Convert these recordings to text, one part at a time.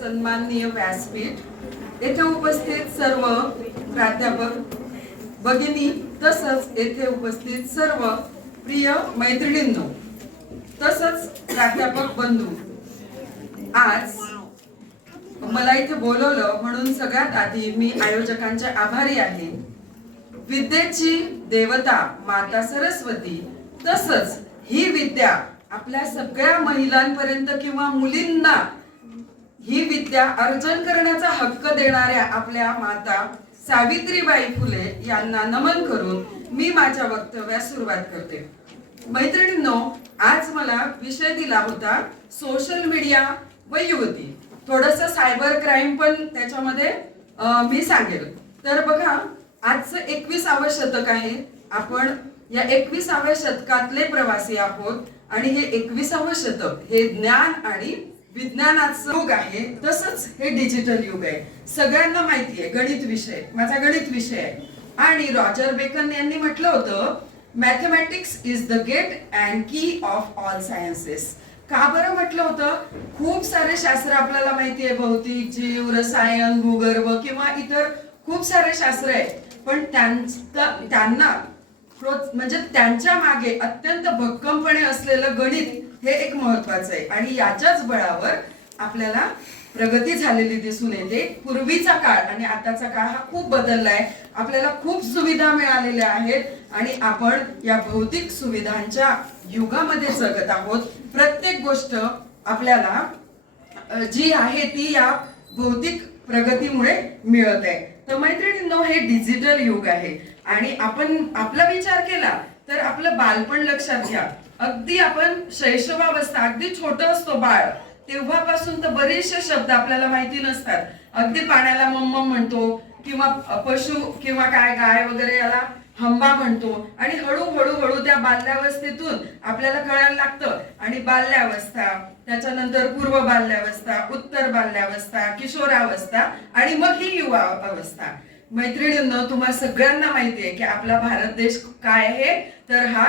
सन्माननीय व्यासपीठ. येथे उपस्थित सर्व प्राध्यापक भगिनी तसंच येथे उपस्थित सर्व प्रिय मैत्रिणींनो तसंच प्राध्यापक बंधू. आज मला इथे बोलवलं म्हणून सगळ्यात आधी मी आयोजकांचे आभारी आहे. विद्येची देवता माता सरस्वती तसंच ही विद्या आपल्या सगळ्या महिलांपर्यंत किंवा मुलींना ही विद्या अर्जन करण्याचा हक्क देणाऱ्या आपल्या माता सावित्रीबाई फुले यांना नमन करून मी माझ्या वक्तव्यास सुरुवात करते. मैत्रिणींनो आज मला विषय दिला होता सोशल मीडिया व युवती. थोडस सायबर क्राईम पण त्याच्यामध्ये मी सांगेल. तर बघा आजचं एकविसावं शतक आहे. आपण या एकविसाव्या शतकातले प्रवासी आहोत आणि हे एकविसावं शतक हे ज्ञान आणि विज्ञानाचं युग आहे तसंच हे डिजिटल युग आहे. सगळ्यांना माहिती आहे गणित विषय माझा गणित विषय आहे. आणि रॉजर बेकन यांनी म्हटलं होतं mathematics is the gate and key of all sciences का बरं म्हटलं होतं? खूप सारे शास्त्र आपल्याला माहिती आहे भौतिक जीव रसायन भूगर्भ किंवा इतर खूप सारे शास्त्र आहे पण त्यांचं त्यांना म्हणजे त्यांच्या मागे अत्यंत भक्कमपणे असलेलं गणित हे एक महत्वाचं आहे. आणि याच्याच बळावर आपल्याला प्रगती झालेली दिसून येते. पूर्वीचा काळ आणि आताचा काळ हा खूप बदललाय आपल्याला खूप सुविधा मिळालेल्या आहेत. आणि आपण या भौतिक सुविधांच्या युगामध्ये जगत आहोत. प्रत्येक गोष्ट आपल्याला जी आहे ती या भौतिक प्रगतीमुळे मिळत आहे. तर मैत्रिणींनो हे डिजिटल युग आहे. आणि आपण आपला विचार केला तर आपलं बालपण लक्षात घ्या. अगदी आपण शैशवावस्था अगदी छोट असतो बाळ तेव्हापासून तर बरेचसे शब्द आपल्याला माहिती नसतात. अगदी पाण्याला मम्म म्हणतो किंवा पशु किंवा काय गाय वगैरे याला हंबा म्हणतो. आणि हळूहळू हळू त्या बाल्यावस्थेतून आपल्याला कळायला लागतं. आणि बाल्यावस्था त्याच्यानंतर पूर्व बाल्यावस्था उत्तर बाल्यावस्था किशोरावस्था आणि मग ही युवा अवस्था. मैत्रिणींनो तुम्हाला सगळ्यांना माहिती आहे की आपला भारत देश काय आहे? तर हा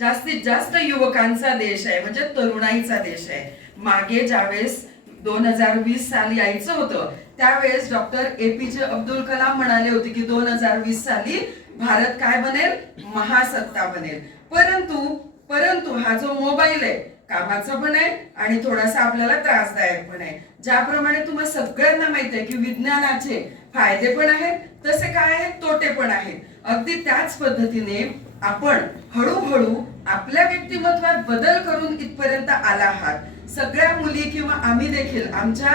जास्तीत जास्त युवकांचा देश आहे म्हणजे तरुणाईचा देश आहे. मागे ज्यावेळेस दोन हजार वीस साली यायचं होतं त्यावेळेस डॉक्टर एपीजे अब्दुल कलाम म्हणाले होते की दोन हजार वीस साली भारत काय बनेल? महासत्ता बनेल. परंतु परंतु हा जो मोबाईल आहे कामाचा पण आहे आणि थोडासा आपल्याला त्रासदायक पण आहे. ज्याप्रमाणे तुम्हाला सगळ्यांना माहिती आहे की विज्ञानाचे फायदे पण आहेत तसे काय आहेत? तोटे पण आहेत. अगदी त्याच पद्धतीने आपण हळूहळू आपल्या व्यक्तिमत्वात बदल करून इथपर्यंत आला आहात. सगळ्या मुली किंवा आम्ही देखील आमच्या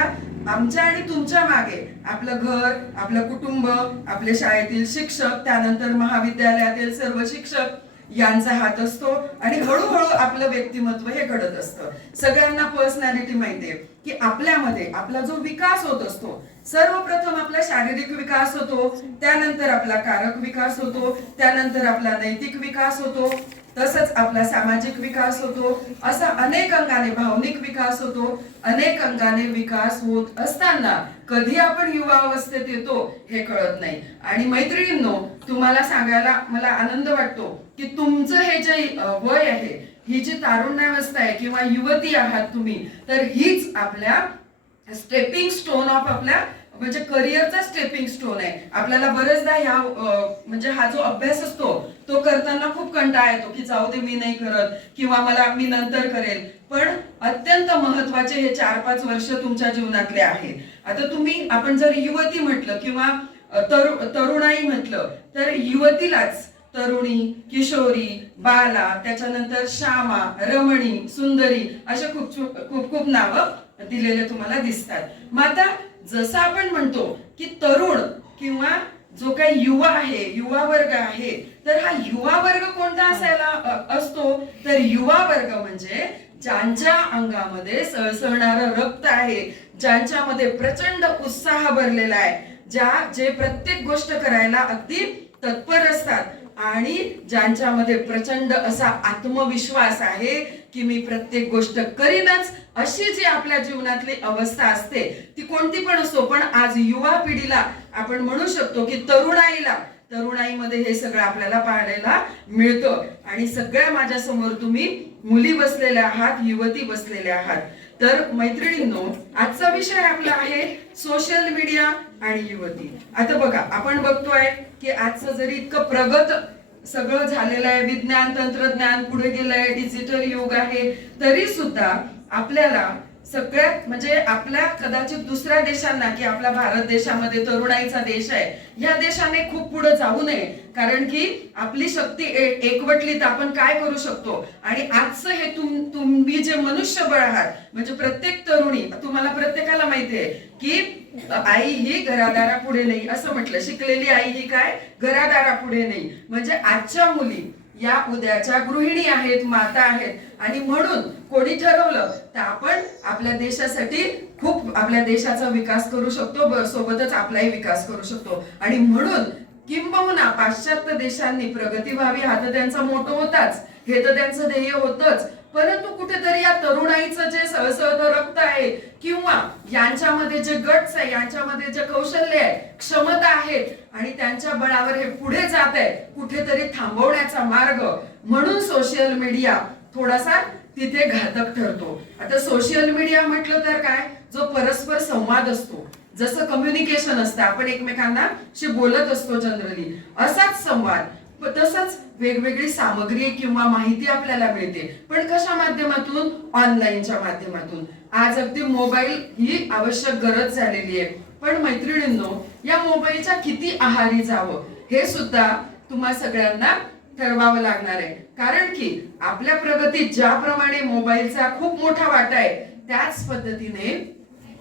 आमच्या आणि तुमच्या मागे आपलं घर आपलं कुटुंब आपले शाळेतील शिक्षक त्यानंतर महाविद्यालयातील सर्व शिक्षक यांचा हात असतो आणि हळूहळू आपलं व्यक्तिमत्व हे घडत असतं. सगळ्यांना पर्सनॅलिटी माहितीये की आपल्यामध्ये आपला जो विकास होत असतो सर्वप्रथम आपला शारीरिक विकास होतो त्यानंतर आपला कारक विकास होतो त्यानंतर आपला नैतिक विकास होतो तसंच आपला सामाजिक विकास होतो असा अनेक अंगाने भावनिक विकास होतो अनेक अंगाने विकास होत असताना कधी आपण युवा अवस्थेत येतो हे कळत नाही. आणि मैत्रिणींनो तुम्हाला सांगायला मला आनंद वाटतो की तुमचं हे जे वय आहे ही जी तारुण्यावस्था आहे किंवा युवती आहात तुम्ही तर हीच आपल्या स्टेपिंग स्टोन ऑफ आपल्या म्हणजे करिअरचा स्टेपिंग स्टोन आहे. आपल्याला बरेचदा ह्या म्हणजे हा जो अभ्यास असतो तो करताना खूप कंटाळा येतो की जाऊ दे मी नाही करत किंवा मला मी नंतर करेल. पण अत्यंत महत्त्वाचे हे चार पाच वर्ष तुमच्या जीवनातले आहे. आता तुम्ही आपण जर युवती म्हटलं किंवा तरु तरुणाई म्हटलं तर युवतीलाच तरुणी किशोरी बाला त्याच्यानंतर श्यामा रमणी सुंदरी असे खूप खूप खूप नावं दिलेले तुम्हाला दिसतात. मग आता जसं आपण म्हणतो की तरुण किंवा जो काही युवा आहे युवा वर्ग आहे तर हा युवा वर्ग कोणता असायला असतो? तर युवा वर्ग म्हणजे ज्यांच्या अंगामध्ये सळसळणारं रक्त आहे ज्यांच्यामध्ये प्रचंड उत्साह भरलेला आहे ज्या जे प्रत्येक गोष्ट करायला अगदी तत्पर असतात. आणि ज्यांच्यामध्ये प्रचंड असा आत्मविश्वास आहे की मी प्रत्येक गोष्ट करीनच अशी जी आपल्या जीवनातली अवस्था असते ती कोणती पण असो पण आज युवा पिढीला आपण म्हणू शकतो की तरुणाईला तरुणाईमध्ये हे सगळं आपल्याला पाहायला मिळतं. आणि सगळ्या माझ्यासमोर तुम्ही मुली बसलेल्या आहात युवती बसलेल्या आहात. तर मैत्रिणींनो आजचा विषय आपला आहे सोशल मीडिया आणि युवती. आता बघा आपण बघतोय की आजचं जरी इतकं प्रगत सगळं झालेलं आहे विज्ञान तंत्रज्ञान पुढे गेलंय डिजिटल युग आहे तरी सुद्धा आपल्याला सगळ्यात म्हणजे आपल्या कदाचित दुसऱ्या देशांना की आपल्या भारत देशामध्ये तरुणाईचा देश आहे या देशाने खूप पुढे जाऊ नये. कारण की आपली शक्ती एकवटली तर आपण काय करू शकतो? आणि आजचं हे तुम तुम्ही जे मनुष्यबळ आहात म्हणजे प्रत्येक तरुणी तुम्हाला प्रत्येकाला माहितीये की आई ही घरादारा पुढे नाही असं म्हटलं. शिकलेली आई ही काय? घरादारा पुढे नाही. म्हणजे आजच्या मुली या उद्याच्या गृहिणी आहेत माता आहेत. आणि म्हणून कोणी ठरवलं तर आपण आपल्या देशासाठी खूप आपल्या देशाचा विकास करू शकतो सोबतच आपलाही विकास करू शकतो. आणि म्हणून किंबहुना पाश्चात्य देशांनी प्रगती व्हावी हा तर त्यांचा मोठं होताच. हे तर त्यांचं ध्येय होतच. परंतु कुठेतरी या तरुणाईचं जे सहसहत रक्त आहे किंवा यांच्यामध्ये जे गट्स आहे यांच्यामध्ये जे कौशल्य आहे क्षमता आहेत आणि त्यांच्या बळावर हे पुढे जात आहे कुठेतरी थांबवण्याचा मार्ग. म्हणून सोशल मीडिया थोडासा तिथे घातक ठरतो. आता सोशल मीडिया म्हटलं तर काय? जो परस्पर संवाद असतो. जसं कम्युनिकेशन असतं आपण एकमेकांना शी बोलत असतो जनरली असाच संवाद. तसंच वेगवेगळी सामग्री किंवा माहिती आपल्याला मिळते. पण कशा माध्यमातून? ऑनलाईनच्या माध्यमातून. आज अगदी मोबाईल ही आवश्यक गरज झालेली आहे. पण मैत्रिणींनो या मोबाईलच्या किती आहारी जावं? हे सुद्धा तुम्हा सगळ्यांना ठरवावं लागणार आहे. कारण की आपल्या प्रगतीत ज्याप्रमाणे मोबाईलचा खूप मोठा वाटा आहे त्याच पद्धतीने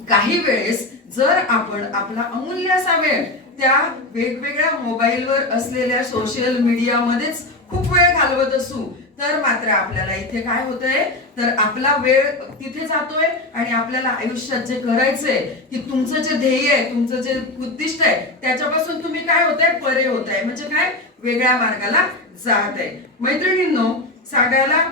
काही वेळेस जर आपण आपला अमूल्य असा वेळ त्या वेगवेगळ्या मोबाईलवर असलेल्या सोशल मीडियामध्येच खूप वेळ घालवत असू तर मात्र आपल्याला इथे काय होतंय? तर आपला वेळ तिथे जातोय आणि आपल्याला आयुष्यात जे करायचंय की तुमचं जे ध्येय आहे तुमचं जे उद्दिष्ट आहे त्याच्यापासून तुम्ही काय होताय? परे होताय. म्हणजे काय? वेगळ्या मार्गाला जात आहे मैत्रिणींनो सांगायला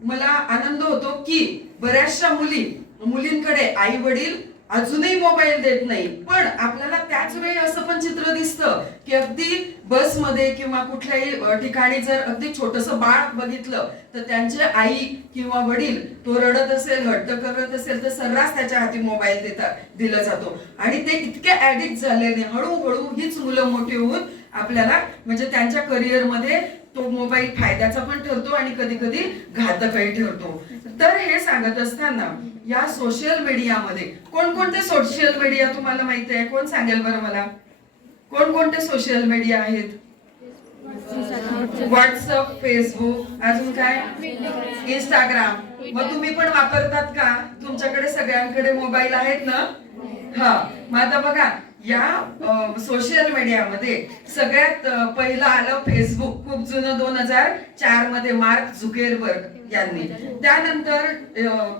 मला आनंद होतो की बऱ्याचशा मुली मुलींकडे आई वडील अजूनही मोबाईल देत नाही. पण आपल्याला त्याच वेळी असं पण चित्र दिसतं की अगदी बसमध्ये किंवा कुठल्याही ठिकाणी जर अगदी छोटस बाळ बघितलं तर त्यांचे आई किंवा वडील तो रडत असेल हट्ट करत असेल तर सर्रास त्याच्या हाती मोबाईल देतात दिला जातो. आणि ते इतके ऍडिक्ट झालेले हळूहळू हीच मुलं मोठी होऊन आपल्याला म्हणजे त्यांच्या करिअरमध्ये तो मोबाईल फायद्याचा पण ठरतो आणि कधी कधी घातकही ठरतो. तर हे सांगत असताना या सोशल मीडियामध्ये कोणकोणते सोशल मीडिया तुम्हाला माहिती आहे? कोण सांगेल बरं मला? कोणकोणते सोशल मीडिया आहेत? व्हॉट्सअप फेसबुक अजून काय? इंस्टाग्राम मग तुम्ही पण वापरतात का? तुमच्याकडे सगळ्यांकडे मोबाईल आहेत ना? हा. मग आता बघा या सोशल मीडियामध्ये सगळ्यात पहिलं आलं फेसबुक खूप जुनं दोन हजार चारमध्ये मार्क झुकेरबर्ग यांनी. त्यानंतर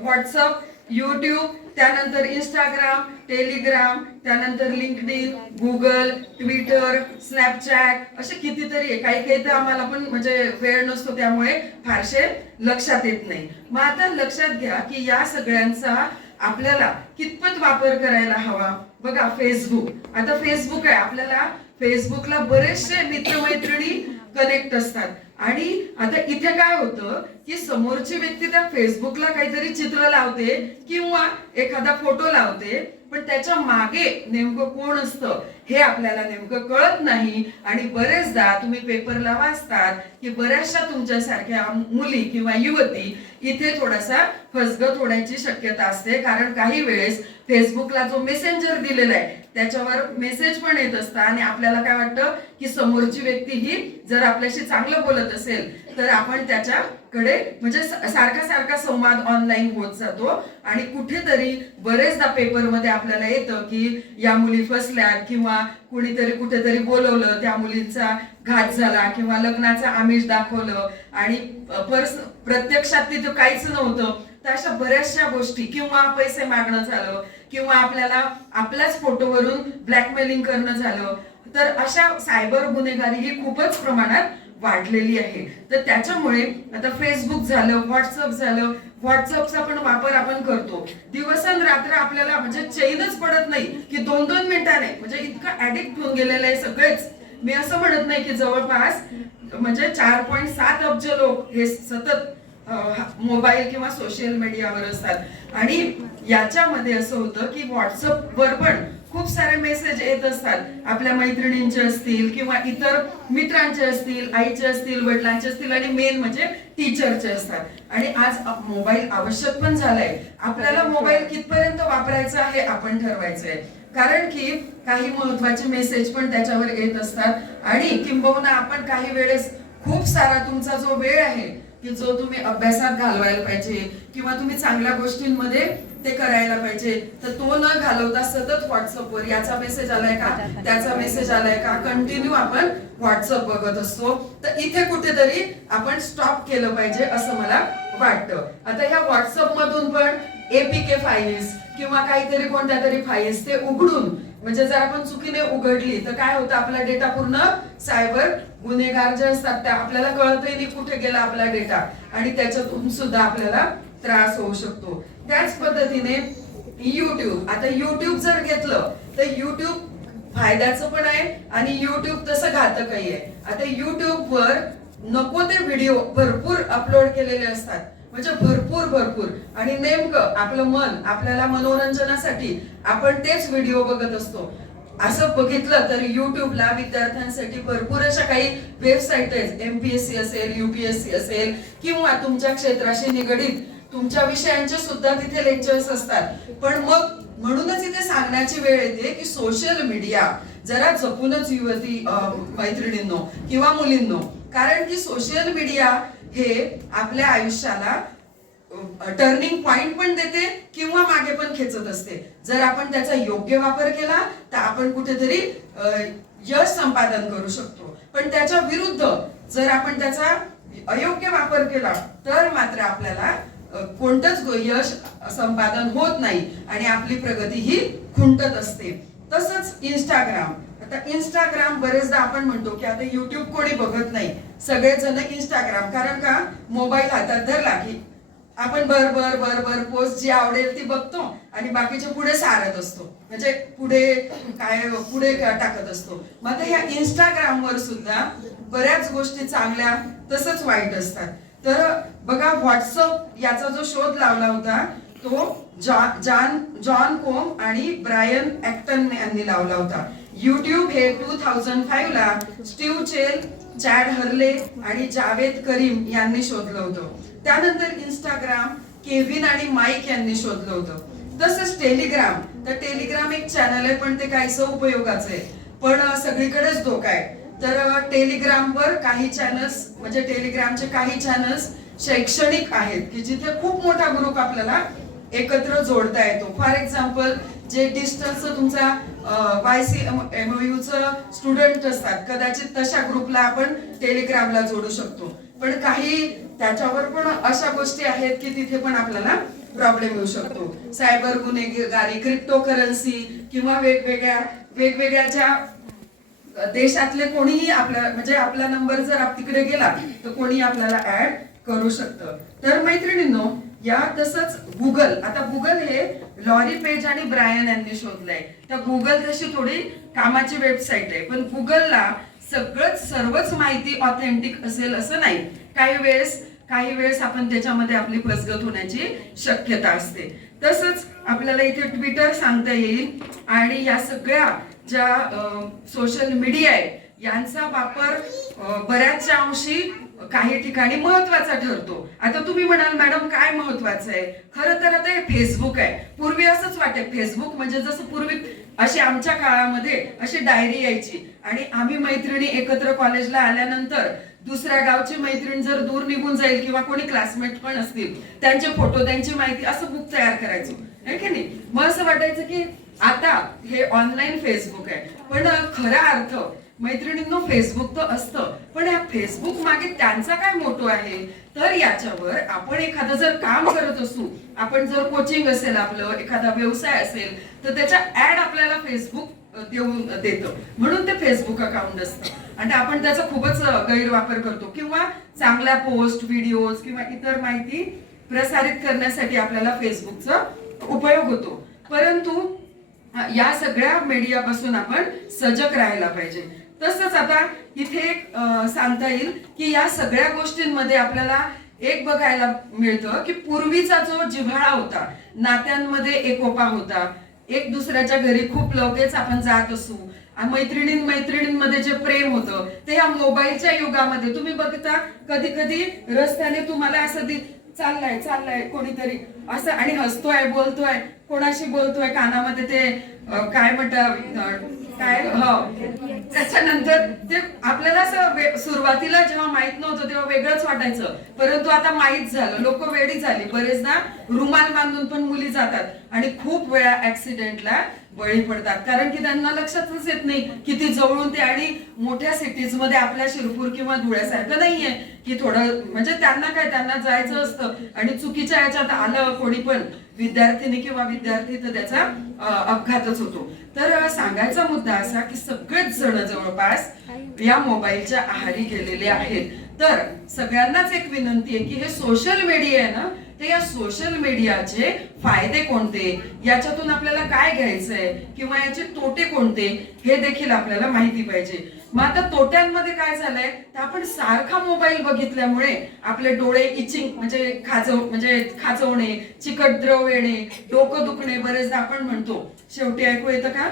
व्हॉट्सअप युट्यूब त्यानंतर इंस्टाग्राम टेलिग्राम त्यानंतर लिंकडिन गुगल ट्विटर स्नॅपचॅट असे कितीतरी आहे. काही काही तर आम्हाला पण म्हणजे वेळ नसतो त्यामुळे फारसे लक्षात येत नाही. मग आता लक्षात घ्या की या सगळ्यांचा आपल्याला कितपत वापर करायला हवा? बघा फेसबुक आता फेसबुक आहे. आपल्याला फेसबुकला बरेचसे मित्रमैत्रिणी कनेक्ट असतात. आणि आता इथे काय होतं की समोरची व्यक्ती त्या फेसबुकला काहीतरी चित्र लावते किंवा एखादा फोटो लावते पण त्याच्यामागे नेमकं कोण असतं? हे आपल्याला नेमकं कळत नाही. आणि बरेचदा तुम्ही पेपरला वाचतात की बऱ्याचशा तुमच्यासारख्या मुली किंवा युवती इथे थोडासा फसगत होण्याची शक्यता असते. कारण काही वेळेस फेसबुकला जो मेसेंजर दिलेला आहे त्याच्यावर मेसेज पण येत असतात. आणि आपल्याला काय वाटतं की समोरची व्यक्ती ही जर आपल्याशी चांगलं बोलत असेल तर आपण त्याच्याकडे म्हणजे सारखा सारखा संवाद ऑनलाईन होत जातो. आणि कुठेतरी बरेचदा पेपरमध्ये आपल्याला येतं की या मुली फसल्यात किंवा कुणीतरी कुठेतरी बोलवलं त्या मुलींचा घात झाला किंवा लग्नाचं आमिष दाखवलं आणि पर्स प्रत्यक्षात तिथं काहीच नव्हतं तर अशा बऱ्याचशा गोष्टी किंवा पैसे मागणं झालं किंवा आपल्याला आपल्याच फोटोवरून ब्लॅकमेलिंग करणं झालं तर अशा सायबर गुन्हेगारी ही खूपच प्रमाणात वाढलेली आहे. तर त्याच्यामुळे आता फेसबुक झालं व्हॉट्सअप झालं. व्हॉट्सअपचा पण वापर आपण करतो. दिवसन रात्र आपल्याला म्हणजे चैनच पडत नाही की दोन दोन मिनिटाने. म्हणजे इतकं ऍडिक्ट होऊन गेलेलं आहे सगळेच. मी असं म्हणत नाही की जवळपास म्हणजे चार पॉईंट सात अब्ज लोक हे सतत मोबाईल किंवा सोशल मीडियावर असतात. आणि याच्यामध्ये असं होतं की व्हॉट्सअपवर पण खूप सारे मेसेज येत असतात. आपल्या मैत्रिणींचे असतील किंवा इतर मित्रांचे असतील आईचे असतील वडिलांचे असतील आणि मेन म्हणजे टीचरचे असतात. आणि आज मोबाईल आवश्यक पण झालाय. आपल्याला मोबाईल कितपर्यंत वापरायचा आहे आपण ठरवायचंय. कारण की काही महत्त्वाचे मेसेज पण त्याच्यावर येत असतात. आणि किंबहुना आपण काही वेळेस खूप सारा तुमचा जो वेळ आहे की जो तुम्ही अभ्यासात घालवायला पाहिजे किंवा तुम्ही चांगल्या गोष्टींमध्ये ते करायला पाहिजे. तर तो न घालवता सतत व्हॉट्सअपवर याचा मेसेज आलाय का? त्याचा मेसेज आलाय का? कंटिन्यू आपण व्हॉट्सअप बघत असतो. तर इथे कुठेतरी आपण स्टॉप केलं पाहिजे असं मला वाटतं. आता ह्या व्हॉट्सअप मधून पण एपीके फाईल्स किंवा काहीतरी कोणत्या तरी फाईल्स ते उघडून म्हणजे जर आपण चुकीने उघडली तर काय होतं? आपला डेटा पूर्ण सायबर गुन्हेगार जे असतात त्या आपल्याला कळतही नाही कुठे गेला आपला डेटा आणि त्याच्यातून सुद्धा आपल्याला त्रास होऊ शकतो. त्याच पद्धतीने युट्यूब आता युट्यूब जर घेतलं तर युट्यूब फायद्याचं पण आहे आणि युट्यूब तसं घातकही आहे. आता युट्यूब वर नको ते व्हिडिओ भरपूर अपलोड केलेले असतात. म्हणजे भरपूर भरपूर. आणि नेमकं आपलं मन आपल्याला मनोरंजनासाठी आपण तेच व्हिडिओ बघत असतो. असं बघितलं तर युट्यूबला विद्यार्थ्यांसाठी भरपूर अशा काही वेबसाईट आहेत. एमपीएससी असेल युपीएससी असेल किंवा तुमच्या क्षेत्राशी निगडीत तुमच्या विषयांचे सुद्धा तिथे लेक्चर्स असतात. पण मग म्हणूनच इथे सांगण्याची वेळ येते की सोशल मीडिया जरा जपूनच युवती मैत्रिणींनो किंवा मुलींनो कारण की सोशल मीडिया हे आपल्या आयुष्याला टर्निंग पॉइंट पण देते किंवा मागे पण खेचत असते. जर आपण त्याचा योग्य वापर केला तर आपण कुठेतरी यश संपादन करू शकतो. पण त्याच्या विरुद्ध जर आपण त्याचा अयोग्य वापर केला तर मात्र आपल्याला कोणतंच यश संपादन होत नाही आणि आपली प्रगती ही खुंटत असते. तसंच इंस्टाग्राम आता इंस्टाग्राम बरेचदा आपण म्हणतो की आता युट्यूब कोणी बघत नाही. सगळेजण इंस्टाग्राम कारण का? मोबाईल हातात धरला की आपण बर बर बर बर पोस्ट जी आवडेल ती बघतो आणि बाकीचे पुढे सारत असतो. म्हणजे पुढे काय पुढे टाकत असतो. मग आता ह्या इंस्टाग्रामवर सुद्धा बऱ्याच गोष्टी चांगल्या तसंच वाईट असतात. तर बघा व्हॉट्सअप याचा जो शोध लावला होता तो जॉन जॉन कोम आणि ब्रायन ऍक्टन यांनी लावला होता. युट्यूब हे टू थाउजंड फाईव्ह ला स्टीव्ह चेल चॅड हर्ले आणि जावेद करीम यांनी शोधलं होतं. त्यानंतर इंस्टाग्राम केव्हिन आणि माईक यांनी शोधलं होतं. तसंच टेलिग्राम तर टेलिग्राम एक चॅनल आहे पण ते काहीसं उपयोगाचं आहे. पण सगळीकडेच धोका आहे. तर टेलिग्रामवर काही चॅनल्स म्हणजे टेलिग्रामचे काही चॅनल्स शैक्षणिक आहेत की जिथे खूप मोठा ग्रुप आपल्याला एकत्र जोडता येतो. फॉर एक्झाम्पल जे डिस्टन्स तुमचा वाय सी च स्टुडंट असतात कदाचित तशा ग्रुपला आपण टेलिग्रामला जोडू शकतो. पण काही त्याच्यावर पण अशा गोष्टी आहेत की तिथे पण आपल्याला प्रॉब्लेम येऊ शकतो. सायबर गुन्हेगारी क्रिप्टो करन्सी किंवा वेगवेगळ्या वेगवेगळ्या ज्या देशातले कोणीही आपल्या म्हणजे आपला नंबर जर आप तिकडे गेला तर कोणी आपल्याला ऍड करू शकतं. तर मैत्रिणींनो या तसंच गुगल आता गुगल हे लॉरी पेज आणि ब्रायन यांनी शोधलंय. तर गुगल तशी थोडी कामाची वेबसाईट आहे. पण गुगलला सगळंच सर्वच माहिती ऑथेंटिक असेल असं नाही. काही वेळेस काही वेळेस आपण त्याच्यामध्ये आपली फसगत होण्याची शक्यता असते. तसंच आपल्याला इथे ट्विटर सांगता येईल. आणि या सगळ्या ज्या सोशल मीडिया आहे यांचा वापर बऱ्याचशा अंशी काही ठिकाणी महत्त्वाचा ठरतो. आता तुम्ही म्हणाल मॅडम काय महत्वाचं आहे? खरं तर आता हे फेसबुक आहे. पूर्वी असंच वाटे फेसबुक म्हणजे जसं पूर्वी अशी आमच्या काळामध्ये अशी डायरी यायची. आणि आम्ही मैत्रिणी एकत्र कॉलेजला आल्यानंतर दुसऱ्या गावची मैत्रीण जर दूर निघून जाईल किंवा कोणी क्लासमेट पण असतील त्यांचे फोटो त्यांची माहिती असं बुक तयार करायचो. आहे की नाही? मग असं वाटायचं की आता हे ऑनलाईन फेसबुक आहे. पण खरा अर्थ मैत्रिणींनो फेसबुक तर असतं. पण या फेसबुक मागे त्यांचा काय मोठो आहे? तर याच्यावर आपण एखादं जर काम करत असू आपण जर कोचिंग असेल आपलं एखादा व्यवसाय असेल तर त्याच्या ऍड आपल्याला फेसबुक देऊन देतं. म्हणून ते फेसबुक अकाउंट असतं. आणि आपण त्याचा खूपच गैरवापर करतो. किंवा चांगल्या पोस्ट व्हिडिओज किंवा इतर माहिती प्रसारित करण्यासाठी आपल्याला फेसबुकचा उपयोग होतो. परंतु या सगळ्या मीडियापासून आपण सजग राहायला पाहिजे. तसंच आता इथे एक, सांगता येईल की या सगळ्या गोष्टींमध्ये आपल्याला एक बघायला मिळतं की पूर्वीचा जो जिव्हाळा होता नात्यांमध्ये एकोपा होता एक दुसऱ्याच्या घरी खूप लगेच आपण जात असू मैत्रिणीं मैत्रिणींमध्ये जे प्रेम होतं ते या मोबाईलच्या युगामध्ये. तुम्ही बघता कधी कधी रस्त्याने तुम्हाला असं चाललाय चाललाय कोणीतरी. असं आणि हसतोय बोलतोय कोणाशी बोलतोय कानामध्ये ते काय म्हणतात काय हो. त्याच्यानंतर ते आपल्याला असं सुरुवातीला जेव्हा माहीत नव्हतं तेव्हा वेगळंच वाटायचं. परंतु आता माहीत झालं लोक वेडी झाली. बरेचदा रुमाल बांधून पण मुली जातात. आणि खूप वेळा ऍक्सिडेंटला बळी पडतात. कारण की त्यांना लक्षातच येत नाही किती जवळून ते आणि मोठ्या सिटीजमध्ये आपल्या शिरपूर किंवा धुळ्यासारखं नाहीये. की थोडं म्हणजे त्यांना काय त्यांना जायचं असतं. आणि चुकीच्या याच्यात आलं कोणी पण विद्यार्थिनी किंवा विद्यार्थी तर त्याचा अपघातच होतो. तर सांगायचा मुद्दा असा की सगळेच जण जवळपास या मोबाईलच्या आहारी गेलेले आहेत. तर सगळ्यांनाच एक विनंती आहे की हे सोशल मीडिया आहे ना ते या सोशल मीडियाचे फायदे कोणते? याच्यातून आपल्याला काय घ्यायचंय? किंवा याचे तोटे कोणते? हे देखील आपल्याला माहिती पाहिजे. मग आता तोट्यांमध्ये काय झालंय? तर आपण सारखा मोबाईल बघितल्यामुळे आपले डोळे इचिंग म्हणजे खाजव म्हणजे खाजवणे चिकट द्रव येणे डोकं दुखणे बरेचदा आपण म्हणतो. शेवटी ऐकू येतं का?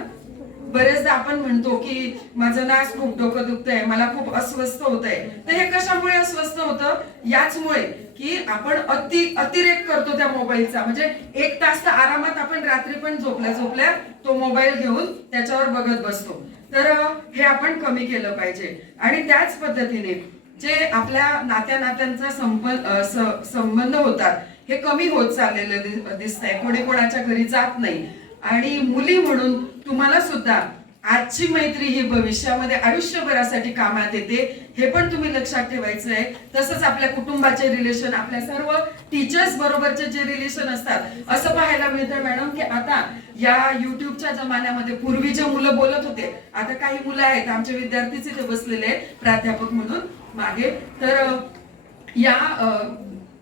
बरेचदा आपण म्हणतो की माझं नाच खूप डोकं दुखतंय मला खूप अस्वस्थ होत आहे तर हे कशामुळे अस्वस्थ होतं? याचमुळे की आपण अति अतिरेक करतो त्या मोबाईलचा. म्हणजे एक तास तर आरामात आपण रात्री पण झोपल्या झोपल्या तो मोबाईल घेऊन त्याच्यावर बघत बसतो. तर हे आपण कमी केलं पाहिजे. आणि त्याच पद्धतीने जे आपल्या नात्या नात्यांचा संबंध होतात हे कमी होत चाललेलं दिसत दिसतंय. कोणी कोणाच्या घरी जात नाही. आणि मुली म्हणून तुम्हाला सुद्धा आजची मैत्री ही भविष्यामध्ये आयुष्यभरासाठी कामात येते. हे पण तुम्ही लक्षात ठेवायचं आहे. तसंच आपल्या कुटुंबाचे रिलेशन आपल्या सर्व टीचर्स बरोबरचे जे रिलेशन असतात असं पाहायला मिळतं मॅडम की आता या युट्यूबच्या जमान्यामध्ये पूर्वी जे मुलं बोलत होते. आता काही मुलं आहेत आमचे विद्यार्थीच इथे बसलेले आहेत प्राध्यापक म्हणून मागे. तर या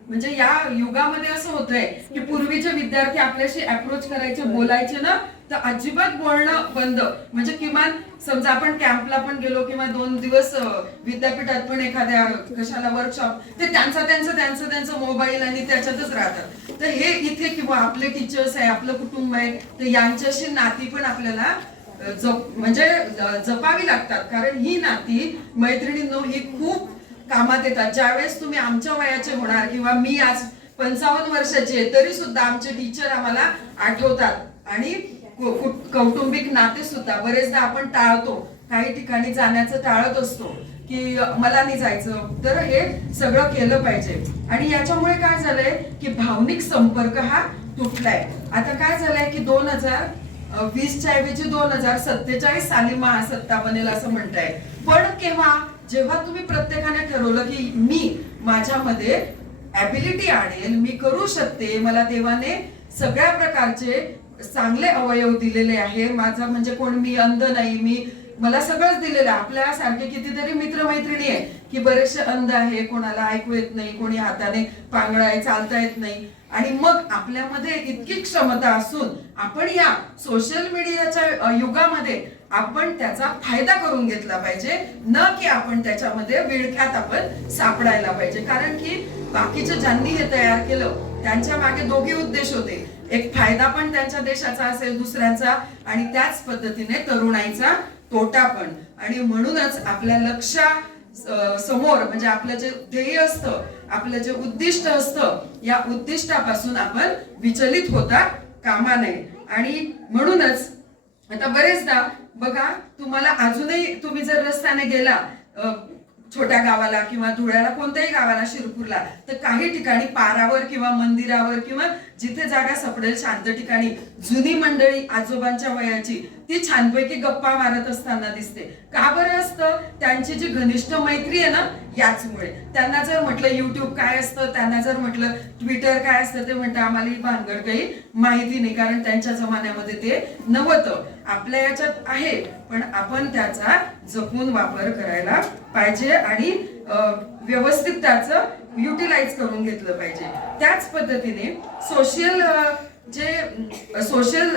म्हणजे या युगामध्ये असं होतंय की पूर्वीचे विद्यार्थी आपल्याशी अप्रोच करायचे बोलायचे ना तर अजिबात बोलणं बंद. म्हणजे किमान समजा आपण कॅम्पला पण गेलो किंवा दोन दिवस विद्यापीठात पण एखाद्या कशाला वर्कशॉप ते त्यांचा त्यांचं त्यांचं त्यांचं मोबाईल आणि त्याच्यातच राहतात. तर हे इथे किंवा आपले टीचर्स आहे आपलं कुटुंब आहे तर यांच्याशी नाती पण आपल्याला जप म्हणजे जपावी लागतात. कारण ही नाती मैत्रिणींनो ही खूप कामात येतात. ज्यावेळेस तुम्ही आमच्या वयाचे होणार किंवा मी आज पंचावन्न वर्षाची आहे तरी सुद्धा आमचे टीचर आम्हाला आठवतात. आणि कौटुंबिक नाते सुद्धा बरेचदा आपण टाळतो. काही ठिकाणी जाण्याचं टाळत असतो की मला नाही जायचं. तर हे सगळं केलं पाहिजे. आणि याच्यामुळे काय झालंय की भावनिक संपर्क हा तुटलाय. आता काय झालंय की दोन हजार वीसच्या ऐवजी दोन हजार सत्तेचाळीस साली महासत्ता बनेल असं म्हणताय. पण केव्हा जेव्हा तुम्ही प्रत्येकाने ठरवलं की मी माझ्यामध्ये ऍबिलिटी आणेल मी करू शकते मला देवाने सगळ्या प्रकारचे चांगले अवयव दिलेले आहे. माझा म्हणजे कोण मी अंध नाही मी मला सगळंच दिलेलं आहे. आपल्या सारखे कितीतरी मित्र मैत्रिणी आहे की बरेचसे अंध आहे कोणाला ऐकू येत नाही कोणी हाताने पांगळाय चालता येत नाही. आणि मग आपल्यामध्ये इतकी क्षमता असून आपण या सोशल मीडियाच्या युगामध्ये आपण त्याचा फायदा करून घेतला पाहिजे. न की आपण त्याच्यामध्ये विळख्यात आपण सापडायला पाहिजे. कारण की बाकीचे ज्यांनी हे तयार केलं त्यांच्या मागे दोघे उद्देश होते. एक फायदा पण त्यांच्या देशाचा असेल दुसऱ्याचा आणि त्याच पद्धतीने तरुणाईचा तोटा पण. आणि म्हणूनच आपल्या लक्षा समोर म्हणजे आपलं जे ध्येय असतं आपलं जे उद्दिष्ट असतं या उद्दिष्टापासून आपण विचलित होता कामा नये. आणि म्हणूनच आता बरेचदा बघा तुम्हाला अजूनही तुम्ही जर रस्त्याने गेला छोट्या गावाला किंवा धुळ्याला कोणत्याही गावाला शिरपूरला तर काही ठिकाणी पारावर किंवा मंदिरावर किंवा जिथे जागा सापडेल शांत ठिकाणी जुनी मंडळी आजोबांच्या वयाची ती छानपैकी गप्पा मारत असताना दिसते. का बरं असतं? त्यांची जी घनिष्ठ मैत्री आहे ना याचमुळे. त्यांना जर म्हटलं युट्यूब काय असतं? त्यांना जर म्हटलं ट्विटर काय असतं? ते म्हणतं आम्हाला ही भानगड काही माहिती नाही कारण त्यांच्या जमान्यामध्ये ते नव्हतं. आपल्या याच्यात आहे पण आपण त्याचा जपून वापर करायला पाहिजे आणि व्यवस्थित त्याचं युटिलाइज करून घेतलं पाहिजे. त्याच पद्धतीने सोशल जे सोशल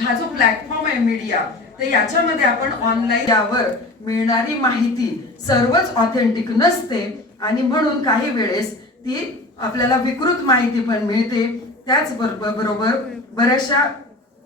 हा जो प्लॅटफॉर्म आहे मीडिया तर याच्यामध्ये आपण ऑनलाईन यावर मिळणारी माहिती सर्वच ऑथेंटिक नसते आणि म्हणून काही वेळेस ती आपल्याला विकृत माहिती पण मिळते. त्याच बरोबर बरोबर बऱ्याचशा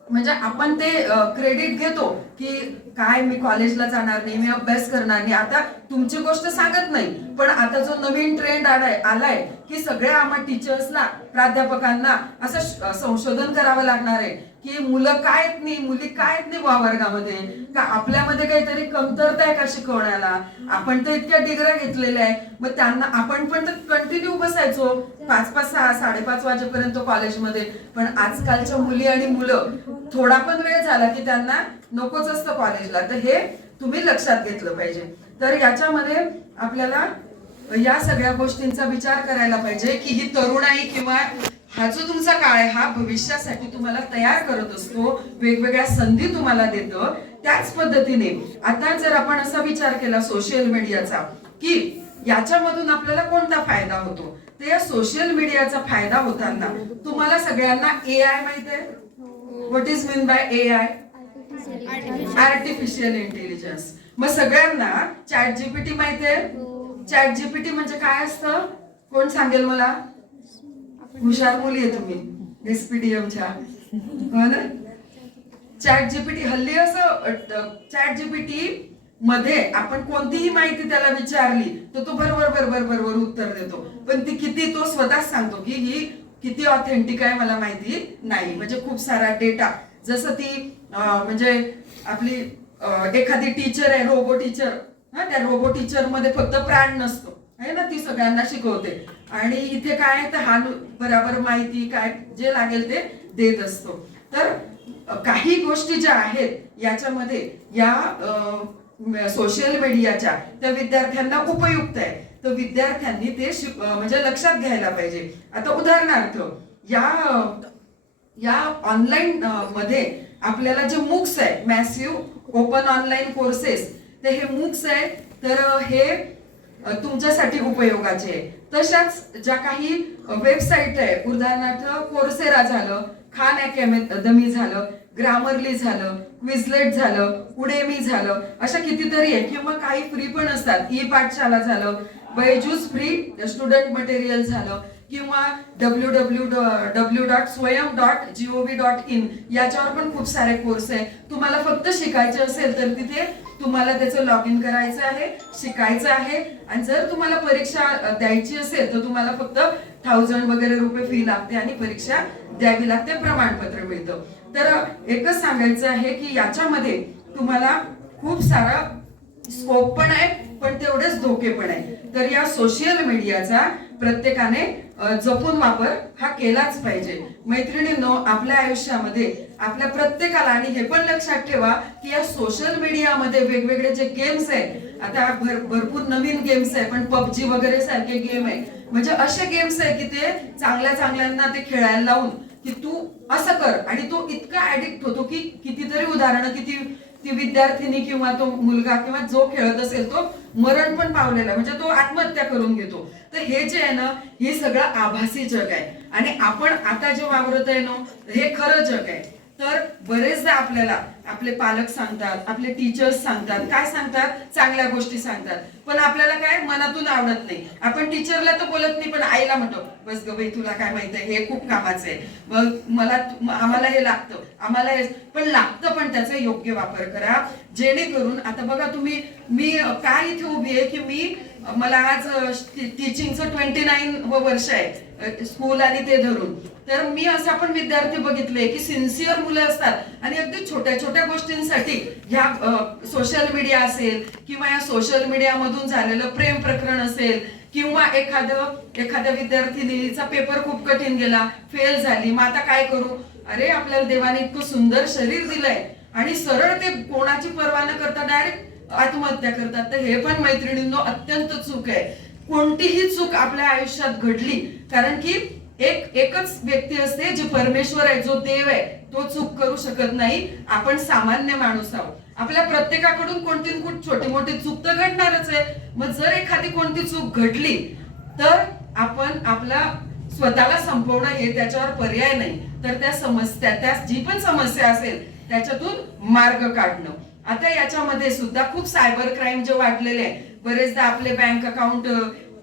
म्हणजे आपण ते क्रेडिट घेतो की काय मी कॉलेजला जाणार नाही मी अभ्यास करणार नाही. आता तुमची गोष्ट सांगत नाही पण आता जो नवीन ट्रेंड आलाय आलाय की सगळ्या आम्हा टीचर्सला प्राध्यापकांना असं संशोधन करावं लागणार आहे की मुलं काय आहेत नाही मुली काय आहेत नाही बुवा वर्गामध्ये. का आपल्यामध्ये काहीतरी कमतरता आहे का शिकवण्याला? आपण तर इतक्या डिग्र्या घेतलेल्या आहे मग त्यांना आपण पण तर कंटिन्यू बसायचो. पाच पाच सहा साडेपाच वाजेपर्यंत कॉलेजमध्ये पण आजकालच्या मुली आणि मुलं थोडा पण वेळ झाला की त्यांना नकोच असतं कॉलेजला. तर हे तुम्ही लक्षात घेतलं पाहिजे. तर याच्यामध्ये आपल्याला या सगळ्या गोष्टींचा विचार करायला पाहिजे की ही तरुणाई किंवा हा जो तुमचा काळ आहे हा भविष्यासाठी तुम्हाला तयार करत असतो वेगवेगळ्या संधी तुम्हाला देतं त्याच पद्धतीने. आता जर आपण असा विचार केला सोशल मीडियाचा की याच्यामधून आपल्याला कोणता फायदा होतो? तर या सोशल मीडियाचा फायदा होताना तुम्हाला सगळ्यांना ए आय माहीत आहे? What is mean by A I artificial intelligence मग सगळ्यांना चॅट जीपीटी माहिती आहे? चॅट जीपीटी म्हणजे काय असतं? कोण सांगेल मला? हुशार मुली आहे तुम्ही एसपीडीएमच्या हो ना? चॅट जीपीटी हल्ली असं चॅट जीपीटी मध्ये आपण कोणतीही माहिती त्याला विचारली तर तो बरोबर बरोबर बरोबर उत्तर देतो. पण ती किती तो स्वतःच सांगतो की ही किती ऑथेंटिक आहे मला माहिती नाही. म्हणजे खूप सारा डेटा जसं ती म्हणजे आपली एखादी टीचर आहे रोबो टीचर हा त्या रोबो टीचरमध्ये फक्त प्राण नसतो. आहे ना ती सगळ्यांना शिकवते. आणि इथे काय तर हा बराबर माहिती काय जे लागेल ते देत असतो. तर काही गोष्टी ज्या आहेत याच्यामध्ये या सोशल मीडियाच्या त्या विद्यार्थ्यांना उपयुक्त आहे. तर विद्यार्थ्यांनी ते म्हणजे लक्षात घ्यायला पाहिजे. आता उदाहरणार्थ या या ऑनलाईन मध्ये आपल्याला जे मुक्स आहे मॅसिव्ह ओपन ऑनलाईन कोर्सेस तर हे मुक्स आहे तर हे तुमच्यासाठी उपयोगाचे आहे. तशाच ज्या काही वेबसाईट आहे उदाहरणार्थ कोर्सेरा झालं खान अकॅडमी झालं ग्रामरली झालं क्विझलेट झालं उडेमी झालं अशा कितीतरी आहे किंवा काही फ्री पण असतात. ई पाठशाला झालं बैजूस फ्री स्टुडंट मटेरियल झालं किंवा W W W dot Swayam dot G O V dot in याच्यावर पण खूप सारे कोर्स आहे. तुम्हाला फक्त शिकायचे असेल तर तिथे तुम्हाला त्याचं लॉग इन करायचं आहे शिकायचं आहे. आणि जर तुम्हाला परीक्षा द्यायची असेल तर तुम्हाला फक्त थाउजंड वगैरे रुपये फी लागते आणि परीक्षा द्यावी लागते प्रमाणपत्र मिळतं. तर एकच सांगायचं आहे की याच्यामध्ये तुम्हाला खूप सारा स्कोप पण आहे पण तेवढेच धोके पण आहे. तर या सोशल मीडियाचा प्रत्येकाने जपून वापर हा केलाच पाहिजे. मैत्रिणींनो आपल्या आयुष्यामध्ये आपल्या प्रत्येकाला आणि हे पण लक्षात ठेवा की या सोशल मीडियामध्ये वेगवेगळे जे गेम्स आहेत आता भर भरपूर नवीन गेम्स आहे पण पबजी वगैरे सारखे गेम आहे म्हणजे असे गेम्स आहे की ते चांगल्या चांगल्यांना ते खेळायला लावून की तू असं कर आणि तो इतका ऍडिक्ट होतो की कितीतरी उदाहरणं किती ती विद्यार्थिनी किंवा तो मुलगा किंवा जो खेळत असेल तो मरण पण पावलेला म्हणजे तो आत्महत्या करून घेतो. तर हे जे आहे ना हे सगळं आभासी जग आहे. आणि आपण आता जे वावरत आहे ना हे खरं जग आहे. तर बरेचदा आपल्याला आपले पालक सांगतात आपले टीचर्स सांगतात काय सांगतात? चांगल्या गोष्टी सांगतात. पण आपल्याला काय? मनातून आवडत नाही. आपण टीचरला तर बोलत नाही पण आईला म्हणतो बस ग बाई तुला काय माहीत आहे? हे खूप कामाचं आहे. मग मला आम्हाला हे लागतं. आम्हाला हे पण लागतं पण त्याचा योग्य वापर करा. जेणेकरून आता बघा तुम्ही मी काय इथे उभी आहे की मी मला आज टीचिंगचं ट्वेंटी नाईन वर्ष आहे स्कूल आणि ते धरून. तर मी असा पण विद्यार्थी बघितले की सिन्सिअर मुलं असतात आणि अगदी छोट्या छोट्या गोष्टींसाठी ह्या सोशल मीडिया असेल किंवा या सोशल मीडियामधून झालेलं प्रेम प्रकरण असेल किंवा एखादं एखाद्या विद्यार्थिनीचा पेपर खूप कठीण गेला फेल झाली मग आता काय करू? अरे आपल्याला देवाने इतकं सुंदर शरीर दिलंय आणि सरळ ते कोणाची पर्वा न करता डायरेक्ट आत्महत्या करतात. तर हे पण मैत्रिणींनो अत्यंत चूक आहे. कोणतीही चूक आपल्या आयुष्यात घडली कारण की एक एकच व्यक्ती असते जी परमेश्वर आहे जो देव आहे तो चूक करू शकत नाही. आपण सामान्य माणूस आहोत. आपल्या प्रत्येकाकडून कोणती न कोणती छोटी मोठी चूक तर घडणारच आहे. मग जर एखादी कोणती चूक घडली तर आपण आपला स्वतःला संपवणं हे त्याच्यावर पर्याय नाही. तर त्या समस्या त्या जी पण समस्या असेल त्याच्यातून मार्ग काढणं. आता याच्यामध्ये सुद्धा खूप सायबर क्राईम जे वाढलेले आहे. बरेचदा आपले बँक अकाउंट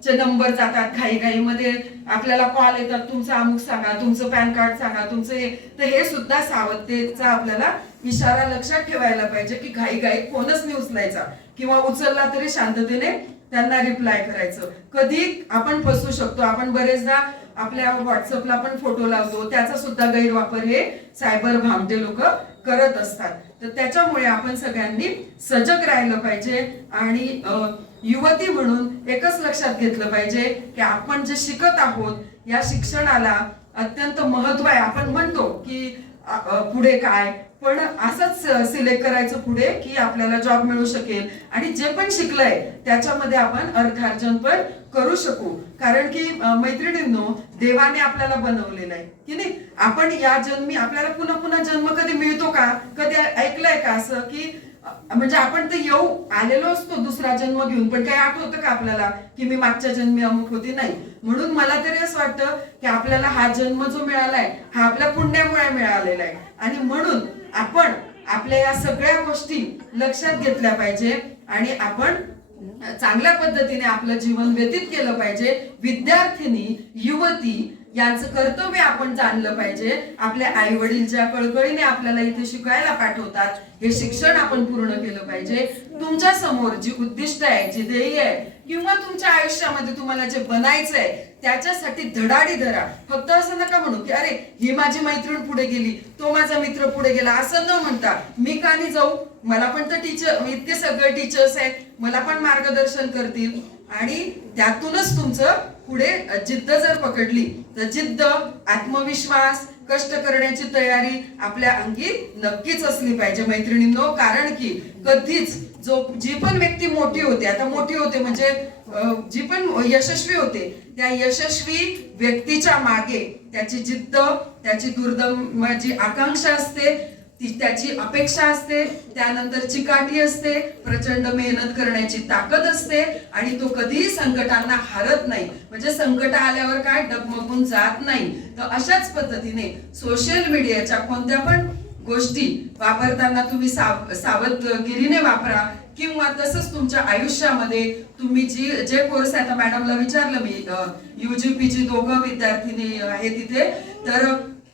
चे नंबर जातात घाई घाईमध्ये आपल्याला कॉल येतात तुमचं अमुक सांगा तुमचं पॅन कार्ड सांगा तुमचं हे तर हे सुद्धा सावधतेचा आपल्याला इशारा लक्षात ठेवायला पाहिजे की घाई घाई फोनच नाही उचलायचा किंवा उचलला तरी शांततेने त्यांना रिप्लाय करायचं. कधी आपण फसू शकतो आपण बरेचदा आपल्या व्हॉट्सअपला पण फोटो लावतो त्याचा सुद्धा गैरवापर हे सायबर भामटे लोक करत असतात. तर त्याच्यामुळे आपण सगळ्यांनी सजग राहिलं पाहिजे आणि युवती म्हणून एकच लक्षात घेतलं पाहिजे की आपण जे शिकत आहोत या शिक्षणाला अत्यंत महत्त्व आहे. आपण म्हणतो की पुढे काय? पण असंच सिलेक्ट करायचं पुढे की आपल्याला जॉब मिळू शकेल. आणि जे पण शिकलंय त्याच्यामध्ये आपण अर्थार्जन पण करू शकू. कारण की मैत्रिणींनो देवाने आपल्याला बनवलेलं आहे. की नाही? आपण या जन्मी आपल्याला पुन्हा पुन्हा जन्म कधी मिळतो का? कधी ऐकलंय का असं की म्हणजे आपण तर येऊ आलेलो असतो दुसरा जन्म घेऊन पण काही आठवतं का आपल्याला की मी मागच्या जन्मी अमुक होती? नाही. म्हणून मला तरी असं वाटतं की आपल्याला हा जन्म जो मिळालाय हा आपल्या पुण्यामुळे मिळालेला आहे. आणि म्हणून आपण आपल्या या सगळ्या गोष्टी लक्षात घेतल्या पाहिजे आणि आपण चांगल्या पद्धतीने आपलं जीवन व्यतीत केलं पाहिजे. विद्यार्थिनी युवती यांचं कर्तव्य आपण जाणलं पाहिजे. आपल्या आई वडील ज्या कळकळीने आपल्याला इथे शिकायला पाठवतात. हे शिक्षण आपण पूर्ण केलं पाहिजे. तुमच्यासमोर जी उद्दिष्ट आहे जी ध्येय आहे किंवा तुमच्या आयुष्यामध्ये तुम्हाला जे बनायचंय त्याच्यासाठी धडाडी धरा. फक्त असं नका म्हणू की अरे ही माझी मैत्रीण पुढे गेली तो माझा मित्र पुढे गेला असं न म्हणता मी का नाही जाऊ. मला पण तर टीचर इतके सगळे टीचर्स आहेत. मला पण मार्गदर्शन करतील. आणि त्यातूनच तुमचं पुढे जिद्द जर पकडली तर जिद्द आत्मविश्वास कष्ट करण्याची तयारी आपल्या अंगी नक्कीच असली पाहिजे मैत्रिणींनो. कारण की कधीच जो जी पण व्यक्ती मोठी होते आता मोठी होते म्हणजे जी पण यशस्वी होते त्या यशस्वी व्यक्तीच्या मागे त्याची जिद्द त्याची दुर्दम जी आकांक्षा असते ती त्याची अपेक्षा असते त्यानंतर चिकाटी असते प्रचंड मेहनत करण्याची ताकद असते आणि तो कधीही संकटांना हारत नाही. म्हणजे संकट आल्यावर काय? डगमगून जात नाही. तर अशाच पद्धतीने सोशल मीडियाच्या कोणत्या पण गोष्टी वापरताना तुम्ही साव सावधगिरीने वापरा किंवा तसंच तुमच्या आयुष्यामध्ये तुम्ही जी जे कोर्स आहे आता मॅडमला विचारलं मी यूजीपी जी दोघं विद्यार्थिनी आहे तिथे तर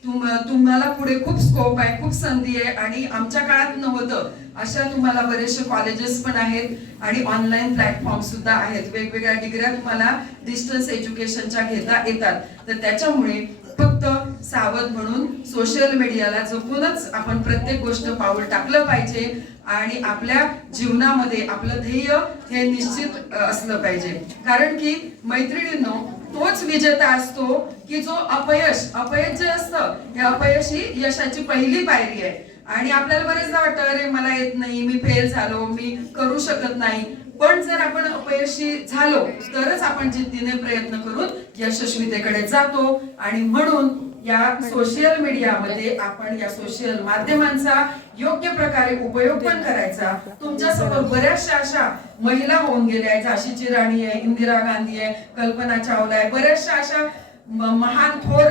तुम तुम्हाला पुढे खूप स्कोप आहे खूप संधी आहे आणि आमच्या काळात नव्हतं. अशा तुम्हाला बरेचसे कॉलेजेस पण आहेत आणि ऑनलाईन प्लॅटफॉर्म सुद्धा आहेत. वेगवेगळ्या डिग्र्या तुम्हाला डिस्टन्स एज्युकेशनच्या घेता येतात. तर त्याच्यामुळे फक्त सावध म्हणून सोशल मीडियाला जपूनच आपण प्रत्येक गोष्ट पाऊल टाकलं पाहिजे आणि आपल्या जीवनामध्ये आपलं ध्येय हे निश्चित असलं पाहिजे. कारण की मैत्रिणींनो तोच विजेता असतो की जो अपयश अपयश जे असतं हे अपयश ही यशाची पहिली पायरी आहे. आणि आपल्याला बरेचदा वाटतं अरे मला येत नाही मी फेल झालो मी करू शकत नाही. पण जर आपण अपयशी झालो तरच आपण जिद्दीने प्रयत्न करून यशस्वीतेकडे जातो. आणि म्हणून या सोशल मीडियामध्ये आपण या सोशल माध्यमांचा योग्य प्रकारे उपयोग पण करायचा. तुमच्यासमोर बऱ्याचशा अशा महिला होऊन गेल्या आहेत. झाशीची राणी आहे इंदिरा गांधी आहे कल्पना चावला आहे. बऱ्याचशा अशा महान थोर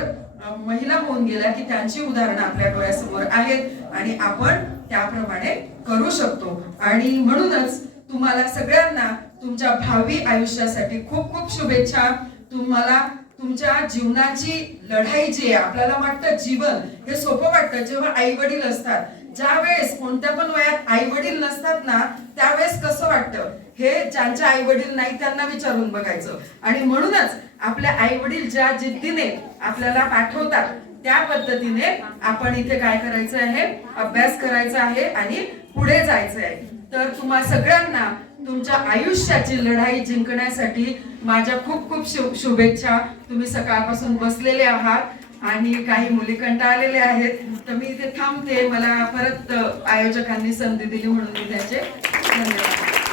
महिला होऊन गेल्या की त्यांची उदाहरणं आपल्या डोळ्यासमोर आहेत आणि आपण त्याप्रमाणे करू शकतो. आणि म्हणूनच तुम्हाला सगळ्यांना तुमच्या भावी आयुष्यासाठी खूप खूप शुभेच्छा. तुम्हाला तुमच्या जीवनाची लढाई जी आहे आपल्याला वाटतं जीवन हे सोपं वाटतं. जेव्हा आई वडील असतात ज्या वेळेस कोणत्या पण वयात आई वडील नसतात ना त्यावेळेस कसं वाटतं? हे ज्यांच्या आई वडील नाही त्यांना विचारून बघायचं. आणि म्हणूनच आपल्या आई वडील ज्या जिद्दीने आपल्याला पाठवतात त्या पद्धतीने आपण इथे काय करायचं आहे? अभ्यास करायचा आहे आणि पुढे जायचं आहे. तर तुम्हा सगळ्यांना तुमच्या आयुष्याची लढाई जिंकण्यासाठी माझ्या खूप खूप शु- शुभेच्छा. तुम्ही सकाळपासून बसलेले आहात आणि काही मुली कंटाळलेले आहेत. तर मी इथे थांबते. मला परत आयोजकांनी संधी दिली म्हणून मी त्याचे धन्यवाद.